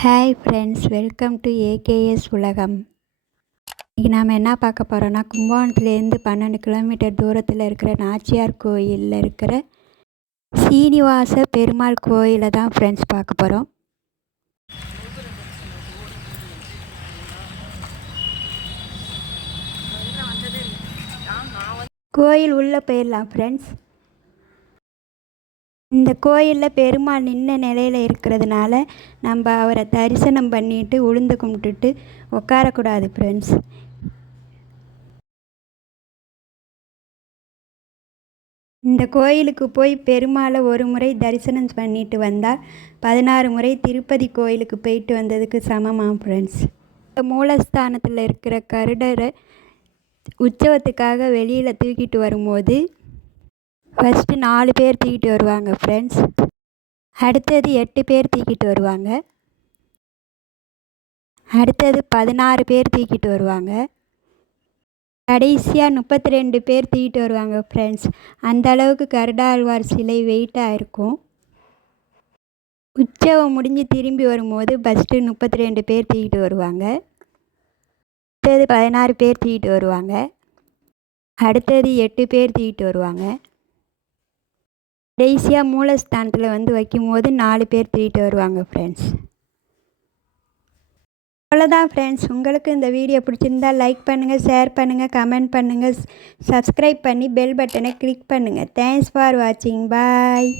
Hi friends welcome to AKS Ulagam இன்றைக்கி நாம் என்ன பார்க்க போகிறோன்னா கும்பகோணத்துலேருந்து பன்னெண்டு கிலோமீட்டர் தூரத்தில் இருக்கிற நாச்சியார் கோயிலில் இருக்கிற சீனிவாச பெருமாள் கோயிலை தான் ஃப்ரெண்ட்ஸ் பார்க்க போகிறோம் கோயில் உள்ளே போயிடலாம் ஃப்ரெண்ட்ஸ் இந்த கோயிலில் பெருமாள் நின்ன நிலையில் இருக்கிறதுனால நம்ம அவரை தரிசனம் பண்ணிட்டு உளுந்து கும்பிட்டுட்டு உட்காரக்கூடாது ஃப்ரெண்ட்ஸ் இந்த கோயிலுக்கு போய் பெருமாளை ஒரு முறை தரிசனம் பண்ணிட்டு வந்தால் பதினாறு முறை திருப்பதி கோயிலுக்கு போயிட்டு வந்ததுக்கு சமமாக ஃப்ரெண்ட்ஸ் மூலஸ்தானத்தில் இருக்கிற கருடரை உற்சவத்துக்காக வெளியில் தூக்கிட்டு வரும்போது ஃபஸ்ட்டு நாலு பேர் தூக்கிட்டு வருவாங்க ஃப்ரெண்ட்ஸ் அடுத்தது எட்டு பேர் தூக்கிட்டு வருவாங்க. அடுத்தது பதினாறு பேர் தூக்கிட்டு வருவாங்க. கடைசியாக முப்பத்தி ரெண்டு பேர் தூக்கிட்டு வருவாங்க ஃப்ரெண்ட்ஸ் அந்த அளவுக்கு கருடாழ்வார் சிலை வெயிட்டாக இருக்கும். உற்சவம் முடிஞ்சு திரும்பி வரும்போது ஃபஸ்ட்டு முப்பத்தி ரெண்டு பேர் தூக்கிட்டு வருவாங்க. அடுத்தது பதினாறு பேர் தூக்கிட்டு வருவாங்க. அடுத்தது எட்டு பேர் தூக்கிட்டு வருவாங்க. கடைசியாக மூலஸ்தானத்தில் வந்து வைக்கும்போது நாலு பேர் தூக்கிட்டு வருவாங்க ஃப்ரெண்ட்ஸ் அவ்வளோதான் ஃப்ரெண்ட்ஸ் உங்களுக்கு இந்த வீடியோ பிடிச்சிருந்தா லைக் பண்ணுங்கள் ஷேர் பண்ணுங்கள் கமெண்ட் பண்ணுங்கள் சப்ஸ்கிரைப் பண்ணி பெல் பட்டனை கிளிக் பண்ணுங்கள் தேங்க்ஸ் ஃபார் வாட்சிங் பாய்